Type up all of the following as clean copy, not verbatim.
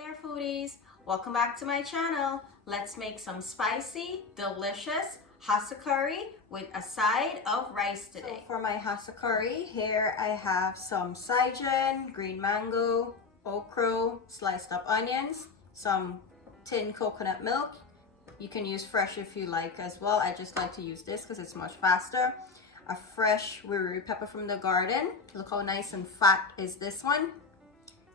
there foodies, welcome back to my channel. Let's make some spicy, delicious Hassar curry with a side of rice today. So for my Hassar curry, here I have some Saijan, green mango, okra, sliced up onions, some tin coconut milk. You can use fresh if you like as well. I just like to use this because it's much faster. A fresh Wiri pepper from the garden. Look how nice and fat is this one.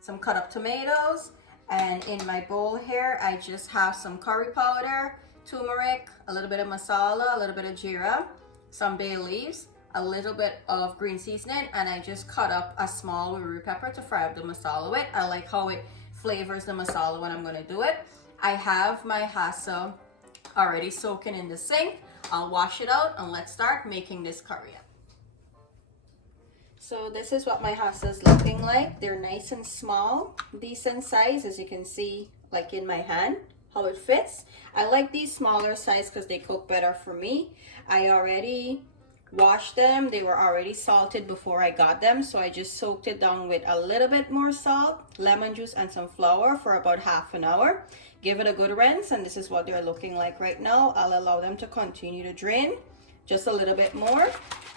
Some cut up tomatoes, and in my bowl here I just have some curry powder, turmeric, a little bit of masala, a little bit of Geera, some bay leaves, a little bit of green seasoning, and I just cut up a small Wiri pepper to fry up the masala with. I like how it flavors the masala when I'm going to do it. I have my Hassar already soaking in the sink. I'll wash it out and let's start making this curry up. So this is what my Hassar is looking like. They're nice and small, decent size, as you can see, like in my hand, how it fits. I like these smaller size because they cook better for me. I already washed them. They were already salted before I got them. So I just soaked it down with a little bit more salt, lemon juice, and some flour for about half an hour. Give it a good rinse, and this is what they're looking like right now. I'll allow them to continue to drain just a little bit more,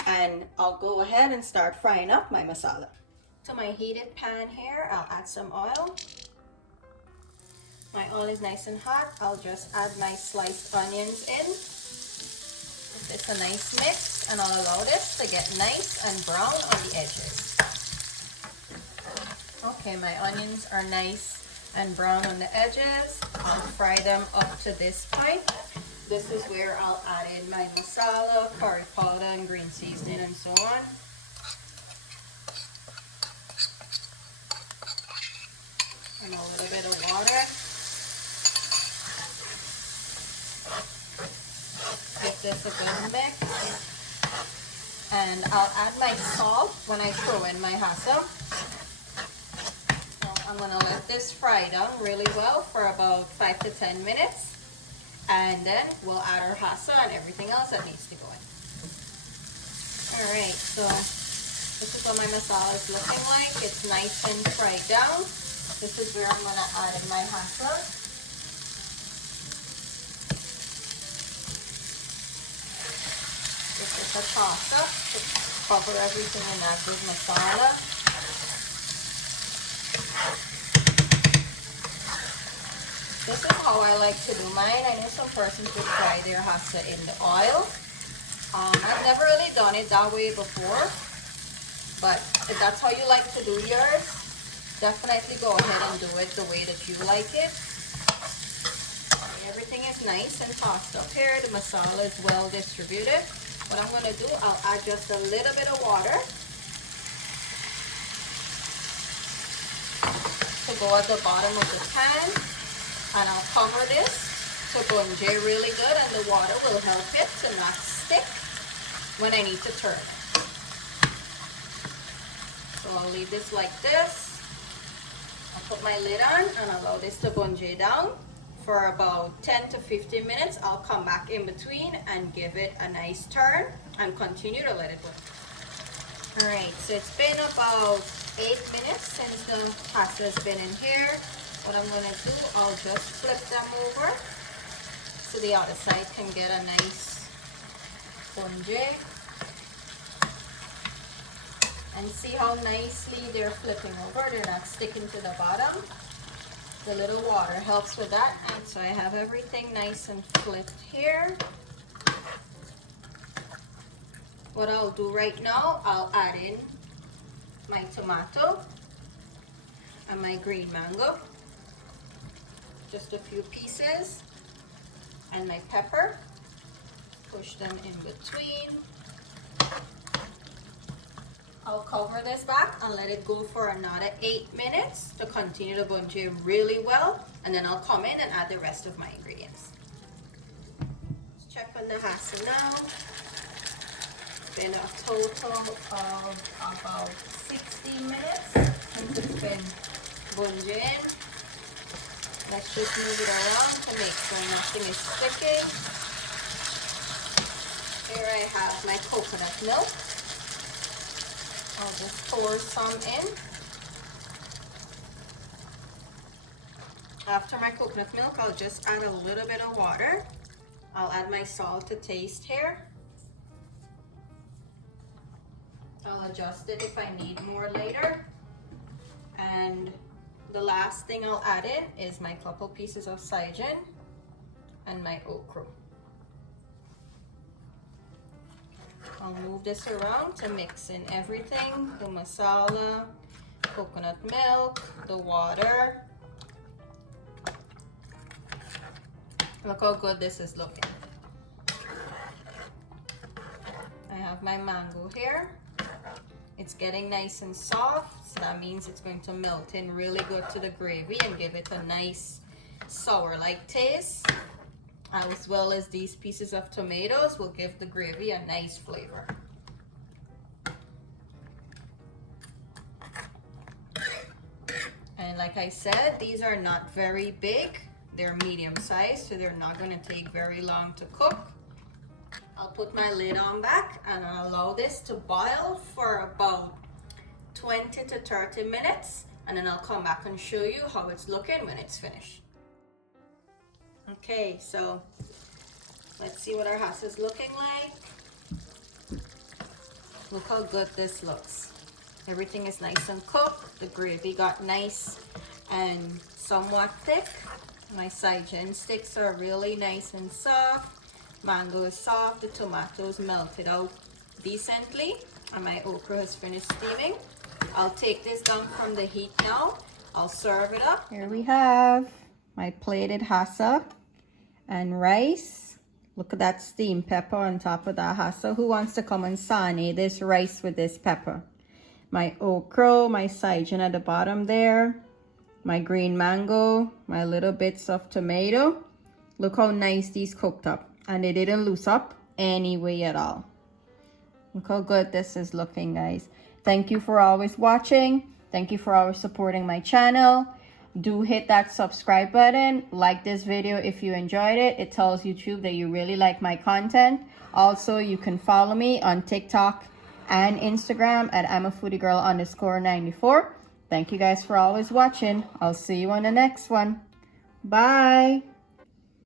and I'll go ahead and start frying up my masala. To my heated pan here, I'll add some oil. My oil is nice and hot. I'll just add my sliced onions in. It's a nice mix, and I'll allow this to get nice and brown on the edges. Okay, my onions are nice and brown on the edges. I'll fry them up to this point. This is where I'll add in my masala, curry powder, and green seasoning, and so on. And a little bit of water. Give this a good mix. And I'll add my salt when I throw in my Hassar. So I'm going to let this fry down really well for about 5 to 10 minutes. And then we'll add our Hassar and everything else that needs to go in. Alright, so this is what my masala is looking like. It's nice and fried down. This is where I'm going to add in my Hassar. This is a toss-up to cover everything in that good masala. This is how I like to do mine. I know some persons would fry their Hassar in the oil. I've never really done it that way before, but if that's how you like to do yours, definitely go ahead and do it the way that you like it. Everything is nice and tossed up here. The masala is well distributed. What I'm going to do, I'll add just a little bit of water to go at the bottom of the pan. And I'll cover this to bunge really good, and the water will help it to not stick when I need to turn it. So I'll leave this like this. I'll put my lid on and allow this to bunge down for about 10 to 15 minutes. I'll come back in between and give it a nice turn and continue to let it go. Alright, so it's been about 8 minutes since the Hassar has been in here. What I'm going to do, I'll just flip them over so the other side can get a nice bunge. And see how nicely they're flipping over. They're not sticking to the bottom. The little water helps with that. And so I have everything nice and flipped here. What I'll do right now, I'll add in my tomato and my green mango. Just a few pieces, and my pepper. Push them in between. I'll cover this back and let it go for another 8 minutes to continue to bunge really well, and then I'll come in and add the rest of my ingredients. Let's check on the Hassar now. It's been a total of about 60 minutes since it's been bunging. Let's just move it around to make sure nothing is sticking. Here I have my coconut milk. I'll just pour some in. After my coconut milk, I'll just add a little bit of water. I'll add my salt to taste here. I'll adjust it if I need more later. And the last thing I'll add in is my couple pieces of Saijan and my Ochra. I'll move this around to mix in everything, the masala, coconut milk, the water. Look how good this is looking. I have my mango here. It's getting nice and soft, so that means it's going to melt in really good to the gravy and give it a nice sour-like taste, as well as these pieces of tomatoes will give the gravy a nice flavor. And like I said, these are not very big. They're medium sized, so they're not going to take very long to cook. I'll put my lid on back and I'll allow this to boil for about 20 to 30 minutes, and then I'll come back and show you how it's looking when it's finished. Okay, so let's see what our Hassar is looking like. Look how good this looks. Everything is nice and cooked. The gravy got nice and somewhat thick. My Saijan sticks are really nice and soft. Mango is soft. The tomatoes melted out decently. And my okra has finished steaming. I'll take this down from the heat now. I'll serve it up. Here we have my plated Hassar and rice. Look at that steamed pepper on top of that Hassar. Who wants to come and saute this rice with this pepper? My okra, my Saijan at the bottom there. My green mango, my little bits of tomato. Look how nice these cooked up, and they didn't loose up any way at all. Look how good this is looking, guys. Thank you for always watching. Thank you for always supporting my channel. Do hit that subscribe button. Like this video if you enjoyed it. It tells YouTube that you really like my content. Also, you can follow me on TikTok and Instagram at I'mAFoodieGirl_94. Thank you guys for always watching. I'll see you on the next one. Bye.